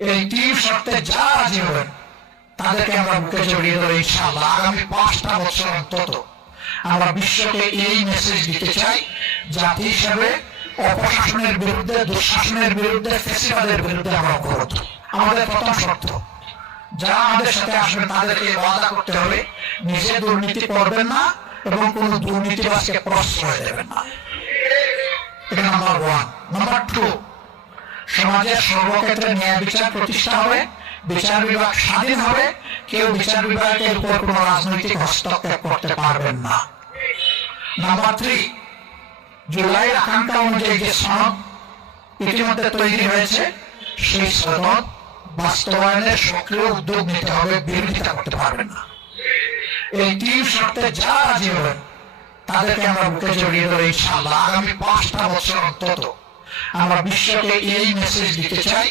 এই তিন শর্তে যারা রাজি হবেন তাদেরকে আমরা বুকে জড়িয়ে ধরে ইনশাআল্লাহ আগামী 5টা বছর অন্তত আমরা বিশ্বকে এই মেসেজ দিতে চাই, জাতি হিসাবে অপশাসনের বিরুদ্ধে, দুঃশাসনের বিরুদ্ধে, ফ্যাসিবাদের বিরুদ্ধে আমরা অবরোধ। আমাদের প্রথম শর্ত, যারা আমাদের সাথে আসবেন তাদেরকে ওয়াদা করতে হবে নিজে দুর্নীতি করবেন না এবং কোন দুর্নীতিবাজকে প্রশ্রয় দেবেন না। এটা নাম্বার 1। নাম্বার 2, সমাজের সর্বক্ষেত্রে ন্যায় বিচার প্রতিষ্ঠা হবে, বিচার বিভাগ স্বাধীন হবে, কেউ বিচার বিভাগের উপর কোন রাজনৈতিক হস্তক্ষেপ করতে পারবেন না। নাম্বার 3, জুলাইয়ের আকাঙ্ক্ষা অনুযায়ী যে সনদ ইতিমধ্যে তৈরি হয়েছে সেই সনদ বাস্তবায়নের সক্রিয় উদ্যোগ নিতে হবে, বিরোধিতা করতে পারবেন না। এই তিন শর্তে যারা রাজি হবেন তাদেরকে আমরা বুকে জড়িয়ে ধরে ইনশাআল্লাহ আগামী 5টা বছর অন্তত আমরা বিশ্বকে এই মেসেজ দিতে চাই,